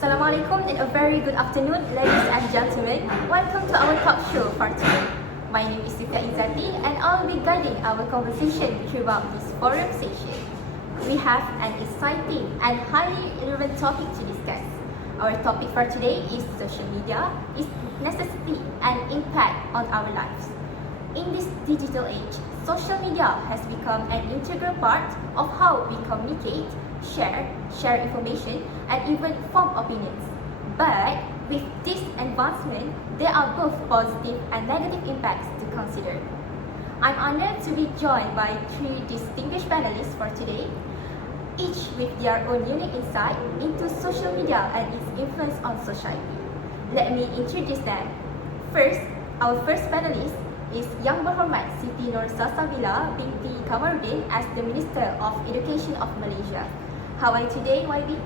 Assalamualaikum and a very good afternoon, ladies and gentlemen. Welcome to our talk show for today. My name is Geec and I'll be guiding our conversation throughout this forum session. We have an exciting and highly relevant topic to discuss. Our topic for today is social media, its necessity and impact on our lives. In this digital age, social media has become an integral part of how we communicate, share information, and even form opinions. But with this advancement, there are both positive and negative impacts to consider. I'm honored to be joined by three distinguished panelists for today, each with their own unique insight into social media and its influence on society. Let me introduce them. First, our first panelist is Yang Berhormat Siti Nur Salsabila binti Kamarudin as the Minister of Education of Malaysia. How are you today, YB?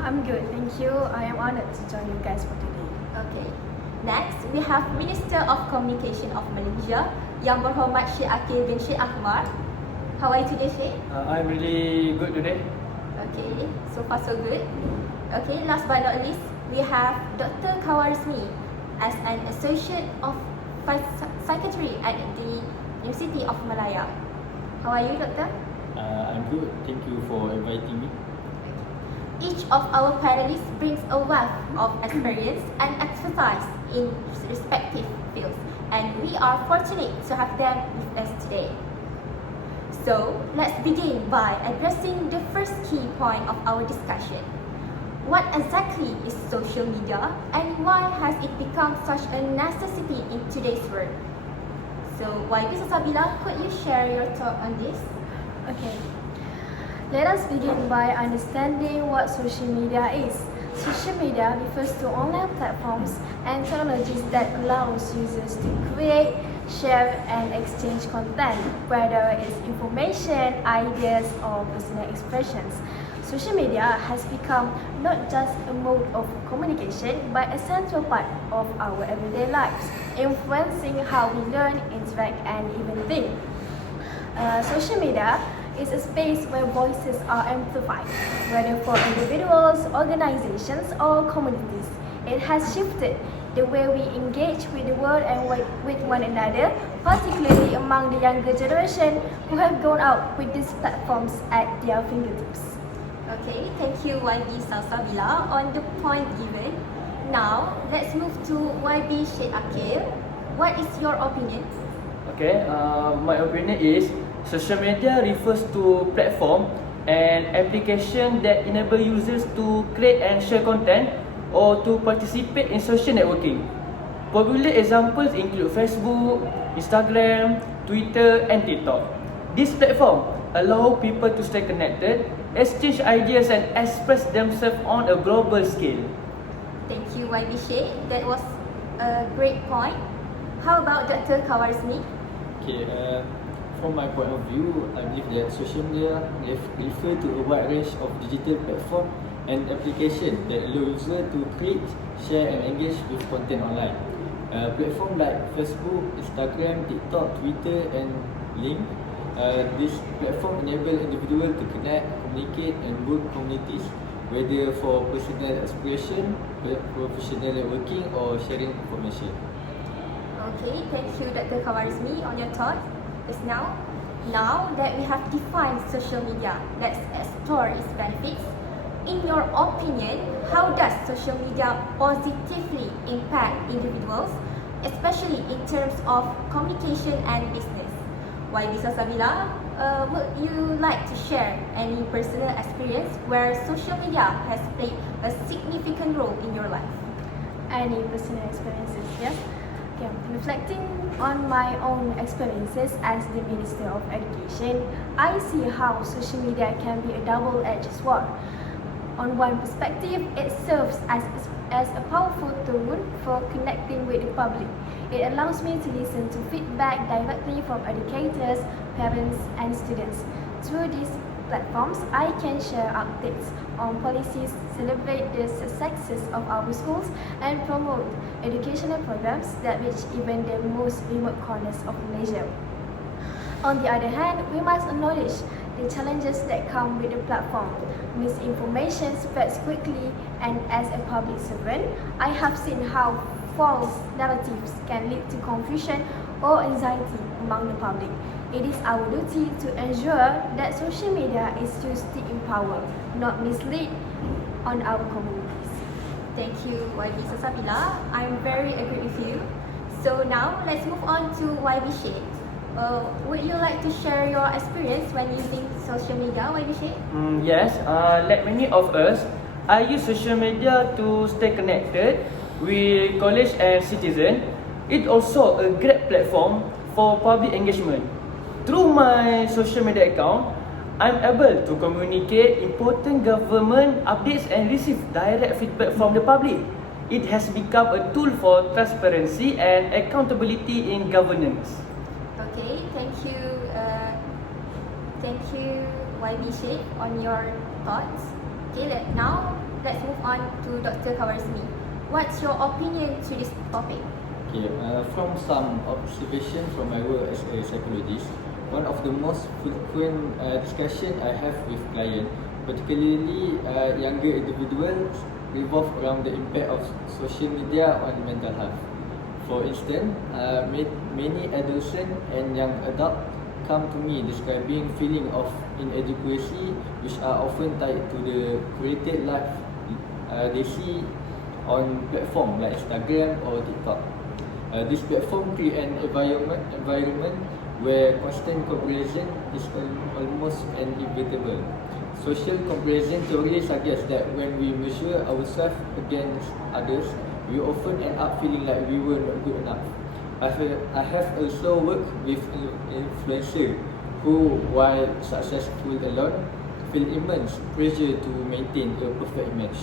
I'm good, thank you. I am honored to join you guys for today. Okay. Next, we have Minister of Communication of Malaysia, Yang Berhormat Sheikh Akil bin Sheikh Ahmad. How are you today, Sheikh? I'm really good today. Okay, so far so good. Okay, last but not least, we have Dr. Kawarizmi as an Associate of Psychiatry at the University of Malaya. How are you, Doctor? I'm good. Thank you for inviting me. Each of our panelists brings a wealth of experience and expertise in respective fields, and we are fortunate to have them with us today. So, let's begin by addressing the first key point of our discussion. What exactly is social media and why has it become such a necessity in today's world? So, YB Salsabila, could you share your thought on this? Okay. Let us begin by understanding what social media is. Social media refers to online platforms and technologies that allows users to create, share and exchange content, whether it's information, ideas or personal expressions. Social media has become not just a mode of communication but a central part of our everyday lives, influencing how we learn, interact and even think. Social media is a space where voices are amplified, whether for individuals, organizations or communities. It has shifted the way we engage with the world and with one another, particularly among the younger generation who have grown up with these platforms at their fingertips. Okay, thank you YB Salsabila on the point given. Now, let's move to YB Sheikh Akil. What is your opinion? Okay, my opinion is social media refers to platform and application that enable users to create and share content or to participate in social networking. Popular examples include Facebook, Instagram, Twitter and TikTok. These platforms allow people to stay connected, exchange ideas and express themselves on a global scale. Thank you YB Sheikh. That was a great point. How about Dr. Kawarizmi? Okay, from my point of view, I believe that social media refer to a wide range of digital platform and application that allow user to create, share and engage with content online. Platform like Facebook, Instagram, TikTok, Twitter and Link. This platform enable individuals to connect, communicate and build communities, whether for personal expression, professional networking or sharing information. Okay, thank you Dr. Kawarizmi on your thought just now. Now that we have defined social media, let's explore its benefits. In your opinion, how does social media positively impact individuals, especially in terms of communication and business? YB Salsabila, would you like to share any personal experience where social media has played a significant role in your life? Any personal experiences, yes? Okay, reflecting on my own experiences as the Minister of Education, I see how social media can be a double-edged sword. On one perspective, it serves as a powerful tool for connecting with the public. It allows me to listen to feedback directly from educators, parents and students. Through these platforms, I can share updates on policies, celebrate the successes of our schools and promote educational programs that reach even the most remote corners of Malaysia. On the other hand, we must acknowledge the challenges that come with the platform. Misinformation spreads quickly, and as a public servant, I have seen how false narratives can lead to confusion or anxiety among the public. It is our duty to ensure that social media is used to empower, not mislead on our communities. Thank you, YB Sasabila. I'm very agree with you. So now let's move on to YB Sheikh. Would you like to share your experience when using social media, YB Sheikh? Yes, like many of us, I use social media to stay connected with college and citizen. It's also a great platform for public engagement. Through my social media account, I'm able to communicate important government updates and receive direct feedback from the public. It has become a tool for transparency and accountability in governance. Okay, thank you, YB Sheikh, on your thoughts. Okay, let's move on to Dr. Kawarsmi. What's your opinion to this topic? Okay, from some observation from my work as a psychologist, one of the most frequent discussion I have with clients, particularly younger individuals, revolve around the impact of social media on mental health. For instance, many adolescents and young adults come to me describing feeling of inadequacy, which are often tied to the created life they see on platform like Instagram or TikTok. This platform create an environment where constant comparison is almost inevitable. Social comparison theory suggests that when we measure ourselves against others, we often end up feeling like we were not good enough. I have also worked with influencers who, while successful alone, feel immense pressure to maintain a perfect image.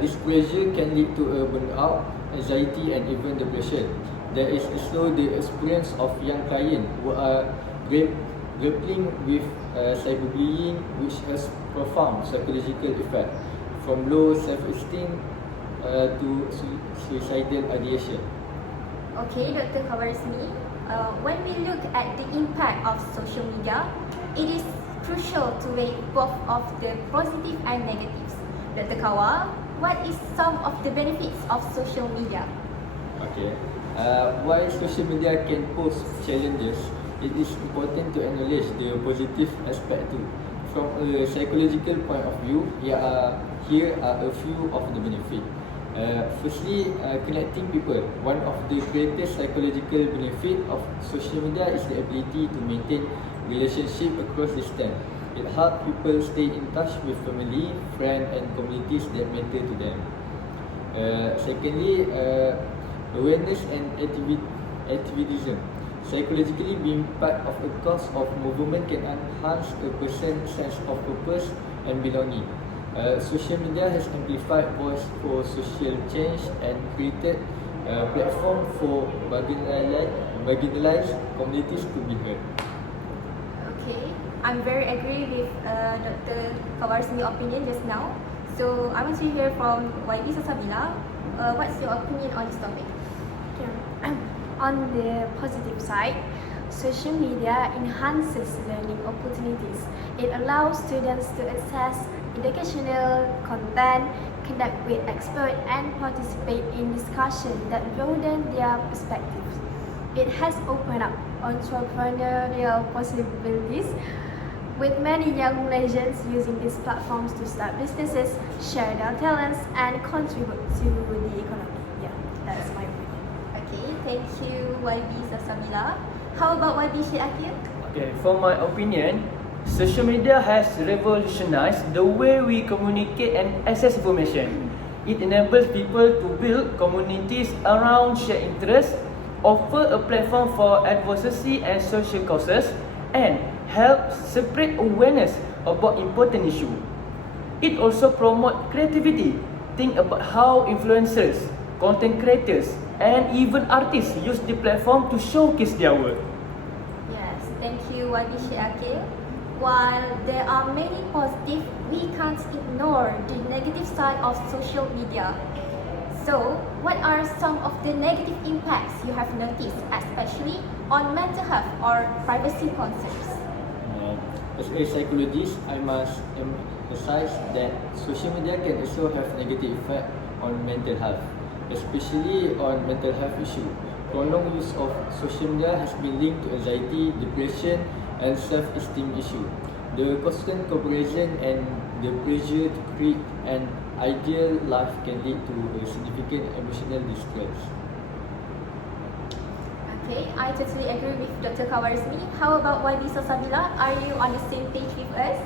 This pressure can lead to a burnout, anxiety, and even depression. There is also the experience of young clients who are grappling with cyberbullying, which has profound psychological effect, from low self-esteem to suicidal ideation. Okay, Dr. Kawarsmi, when we look at the impact of social media, it is crucial to weigh both of the positive and negatives. Dr. Kawa, what is some of the benefits of social media? Okay. While social media can pose challenges, it is important to acknowledge the positive aspect too. From a psychological point of view, here are a few of the benefits. Firstly, connecting people. One of the greatest psychological benefits of social media is the ability to maintain relationship across distance. It helps people stay in touch with family, friends, and communities that matter to them. Secondly, awareness and activism. Psychologically, being part of a cause of movement can enhance a person's sense of purpose and belonging. Social media has amplified voice for social change and created a platform for marginalized communities to be heard. Okay, I'm very agree with Dr. Kawarsmi's opinion just now. So I want to hear from YB Sasabila. What's your opinion on this topic? On the positive side, social media enhances learning opportunities. It allows students to access educational content, connect with experts, and participate in discussions that broaden their perspectives. It has opened up entrepreneurial possibilities, with many young Malaysians using these platforms to start businesses, share their talents, and contribute to the economy. Yeah, that's my opinion. Okay, thank you YB Sasabila. How about YB Sheikh Akil? Okay, for my opinion, social media has revolutionized the way we communicate and access information. It enables people to build communities around shared interests, offer a platform for advocacy and social causes, and help spread awareness about important issues. It also promotes creativity. Think about how influencers, content creators, and even artists use the platform to showcase their work. Yes, thank you YB Sheikh Akil. While there are many positive, we can't ignore the negative side of social media. So, what are some of the negative impacts you have noticed, especially on mental health or privacy concerns? as a psychologist, I must emphasize that social media can also have negative effect on mental health, especially on mental health issue. Prolonged use of social media has been linked to anxiety, depression, and self-esteem issue. The constant comparison and the pressure to create an ideal life can lead to a significant emotional distress. Okay, I totally agree with Dr. Kawarizmi. How about YB Sosabila? Are you on the same page with us?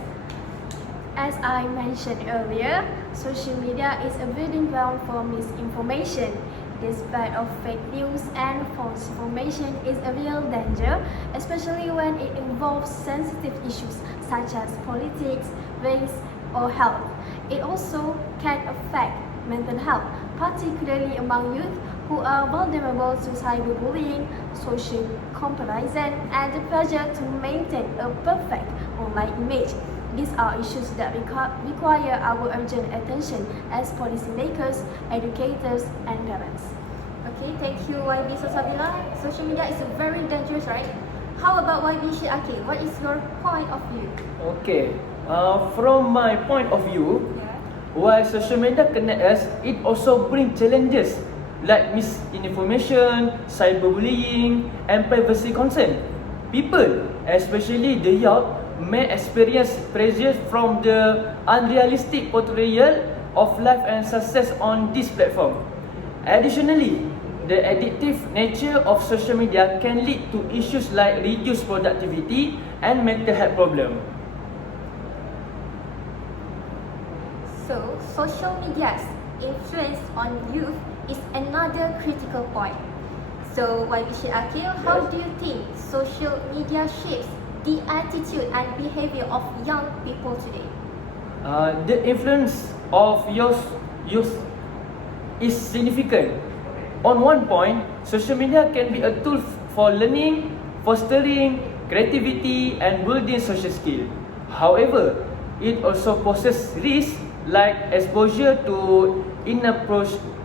As I mentioned earlier, social media is a breeding ground for misinformation. The spread of fake news and false information is a real danger, especially when it involves sensitive issues such as politics, race, or health. It also can affect mental health, particularly among youth who are vulnerable to cyberbullying, social comparison, and the pressure to maintain a perfect online image. These are issues that require our urgent attention as policymakers, educators, and parents. Okay, thank you YB Sosabila. Social media is very dangerous, right? How about YB Shiaki? What is your point of view? Okay, from my point of view, while social media connect us, it also brings challenges like misinformation, cyberbullying, and privacy concern. People, especially the youth, may experience pressure from the unrealistic portrayal of life and success on this platform. Additionally, the addictive nature of social media can lead to issues like reduced productivity and mental health problems. So, social media's influence on youth is another critical point. So, YB Shiaki, how do you think social media shapes the attitude and behavior of young people today? The influence of youth is significant. On one point, social media can be a tool for learning, fostering creativity, and building social skills. However, it also poses risks like exposure to inappropriate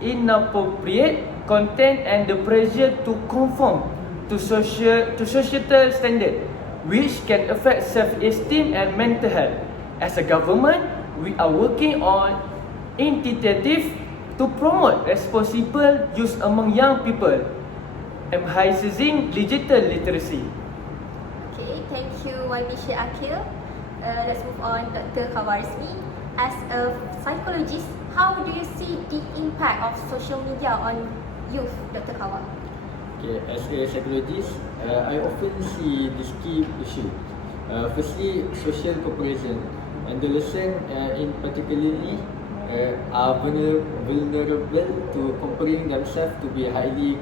content and the pressure to conform to societal standards, which can affect self-esteem and mental health. As a government, we are working on initiatives to promote responsible use among young people, emphasizing digital literacy. Okay, thank you YB Shiaki. Let's move on, Dr. Kawarizmi. As a psychologist, how do you see the impact of social media on youth, Dr. Kawa? Okay, as a psychologist, I often see this key issue. Firstly, social comparison. Adolescents in particularly are vulnerable to comparing themselves to be highly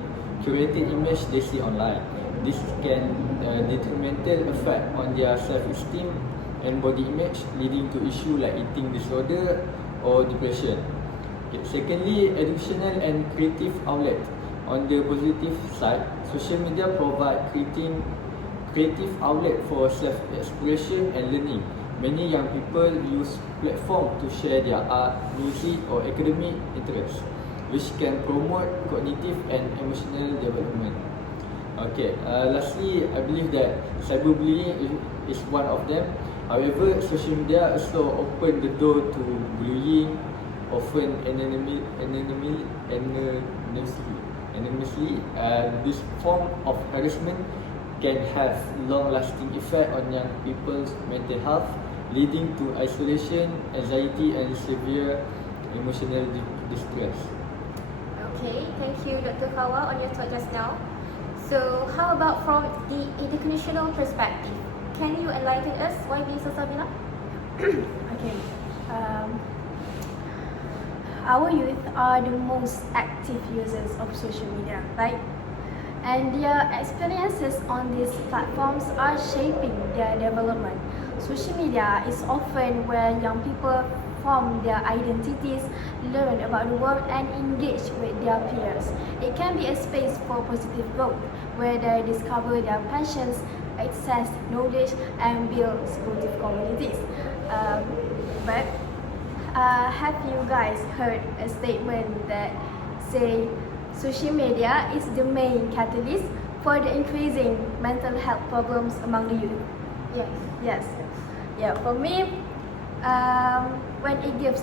curated image they see online. This can detrimental effect on their self-esteem and body image, leading to issues like eating disorder or depression. Okay. Secondly, educational and creative outlet. On the positive side, social media provide creative outlet for self-expression and learning. Many young people use platform to share their art, music, or academic interests, which can promote cognitive and emotional development. Okay. Lastly, I believe that cyberbullying is one of them. However, social media also open the door to bullying, often anonymously. This form of harassment can have long-lasting effect on young people's mental health, leading to isolation, anxiety, and severe emotional distress. Okay, thank you, Dr. Kawa, on your thought just now. So, how about from the educational perspective? Can you enlighten us, YB Sosabila? Okay. Our youth are the most active users of social media, right? And their experiences on these platforms are shaping their development. Social media is often where young people form their identities, learn about the world, and engage with their peers. It can be a space for positive growth, where they discover their passions, access knowledge, and build supportive communities. But have you guys heard a statement that say social media is the main catalyst for the increasing mental health problems among the youth? Yes. Yes. Yeah, for me, when it gives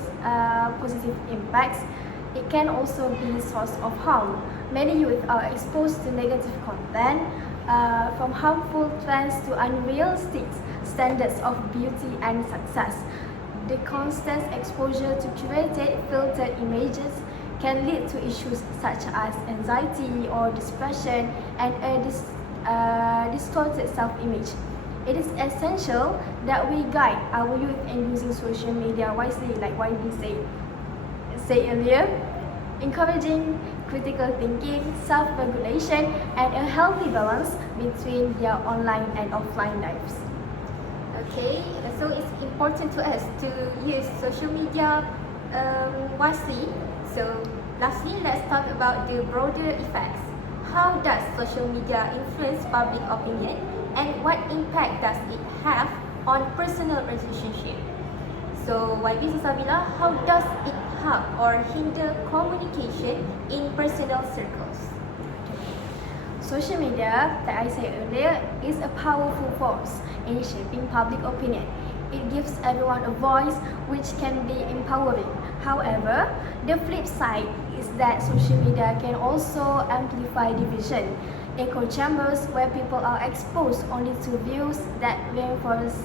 positive impacts, it can also be a source of harm. Many youth are exposed to negative content, from harmful trends to unrealistic standards of beauty and success. The constant exposure to curated, filtered images can lead to issues such as anxiety or depression and a distorted self-image. It is essential that we guide our youth in using social media wisely, like YB said earlier, encouraging critical thinking, self-regulation, and a healthy balance between their online and offline lives. Okay, so it's important to us to use social media wisely. So lastly, let's talk about the broader effects. How does social media influence public opinion, and what impact does it have on personal relationship? So YB Susabila, how does it help or hinder communication in personal circles? Social media, that I said earlier, is a powerful force in shaping public opinion. It gives everyone a voice, which can be empowering. However, the flip side is that social media can also amplify division. Echo chambers where people are exposed only to views that reinforce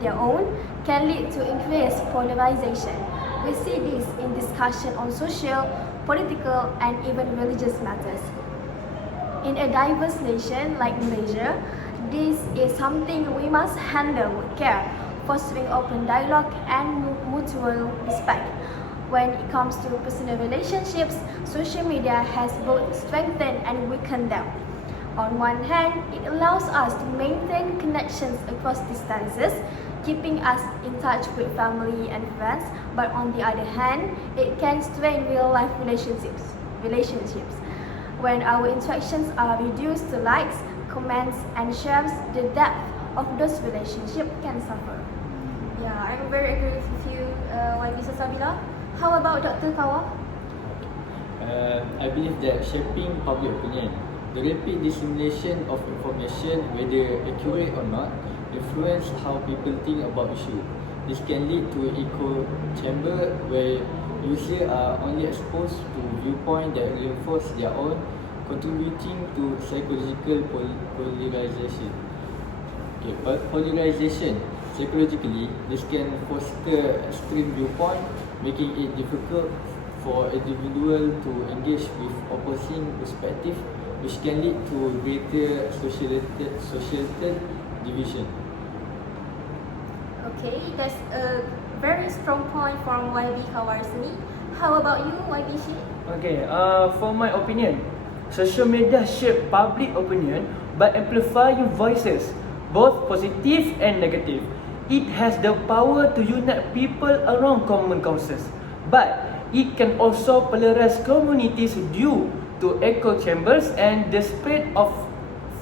their own can lead to increased polarization. We see this in discussion on social, political, and even religious matters. In a diverse nation like Malaysia, this is something we must handle with care, fostering open dialogue and mutual respect. When it comes to personal relationships, social media has both strengthened and weakened them. On one hand, it allows us to maintain connections across distances, keeping us in touch with family and friends, but on the other hand, it can strain real-life relationships. When our interactions are reduced to likes, comments, and shares, the depth of those relationships can suffer. Yeah, I'm very agree with you, YB Susabila. How about Dr. Kawa? I believe that shaping public opinion, the rapid dissemination of information, whether accurate or not, influence how people think about issue. This can lead to an echo chamber where users are only exposed to viewpoints that reinforce their own, contributing to psychological polarization. Okay, but polarization, psychologically, this can foster extreme viewpoint, making it difficult for individual to engage with opposing perspective, which can lead to greater societal division. Okay, that's a very strong point from YB Kawarsini. How about you, YB Shi? Okay, for my opinion, social media shape public opinion by amplifying voices, both positive and negative. It has the power to unite people around common causes, but it can also polarize communities due to echo chambers and the spread of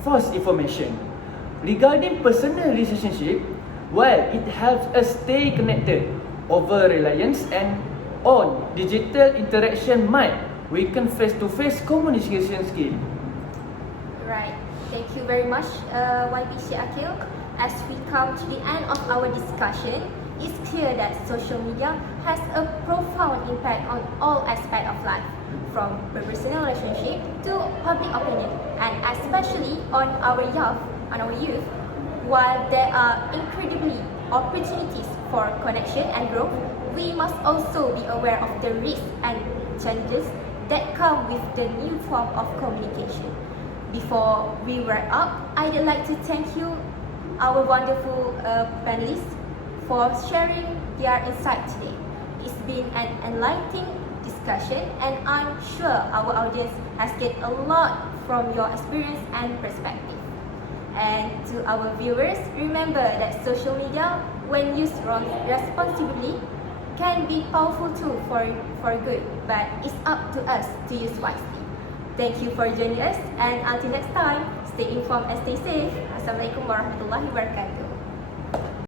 false information. Regarding personal relationship, while it helps us stay connected, over-reliance and on digital interaction might weaken face-to-face communication skill. Right. Thank you very much, YB Shi Akil. As we come to the end of our discussion, it's clear that social media has a profound impact on all aspects of life, from personal relationship to public opinion, and especially on our youth. While there are incredibly opportunities for connection and growth, we must also be aware of the risks and challenges that come with the new form of communication. Before we wrap up, I'd like to thank you, our wonderful panelists, for sharing their insight today. It's been an enlightening discussion, and I'm sure our audience has gained a lot from your experience and perspective. And to our viewers, remember that social media, when used responsibly, can be powerful tool for good, but it's up to us to use wisely. Thank you for joining us, and until next time, stay informed and stay safe. Assalamualaikum warahmatullahi wabarakatuh.